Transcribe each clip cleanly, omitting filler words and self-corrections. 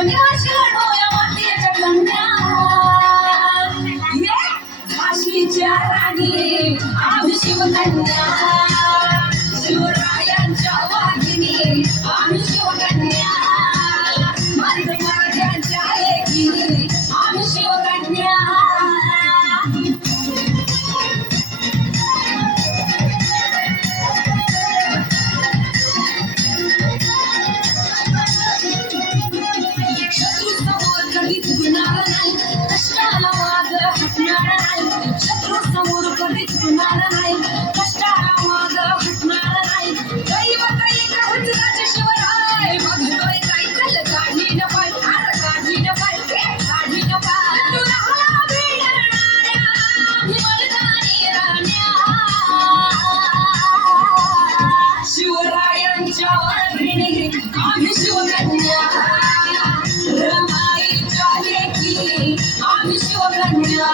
धन्यवाद डोया मातेच्या कन्या झाशीच्या राणी आम्ही शिवकन्या शिवरायांच्या वाहिनी आम्ही शिवकन्या मार्गमार्गांच्या लेकी आम्ही शिवकन्या शत्रू समोर कधीच गुणाला नाही कष्टाला माग हटणार नाही शत्रू समोर कधीच गुणाला नाही कष्टाला माग हटणार नाही दैवत एकच राज शिवराय बघतोय काय चल काढी न पाय काढी न पाय काढी न पाय तुला भिडणाऱ्या हिमलदानी राण्या शिवरायांच्या वाहिनी आम्ही शिवकन्या रमाईच्या लेकी आम्ही शिवकन्या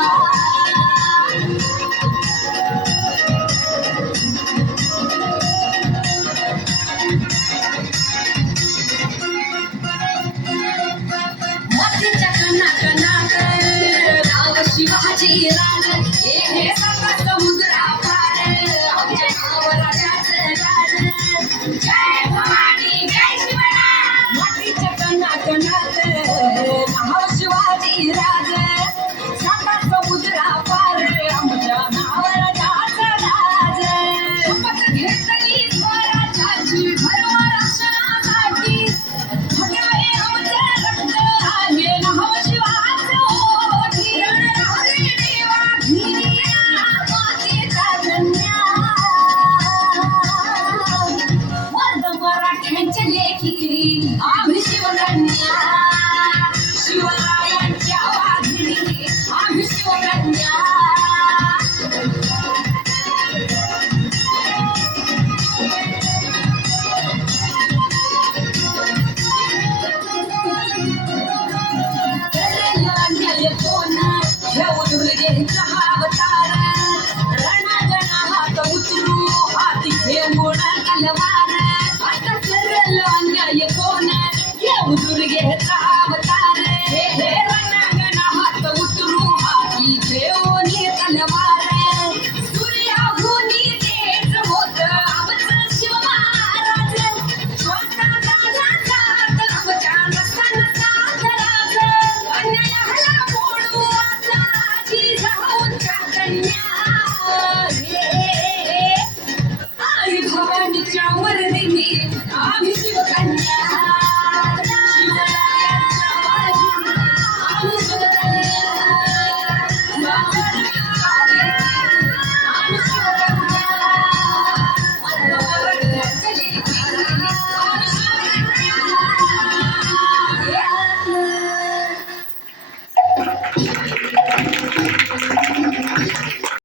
मातीच्या कणाकणात नाव शिवाजी रान हे सकत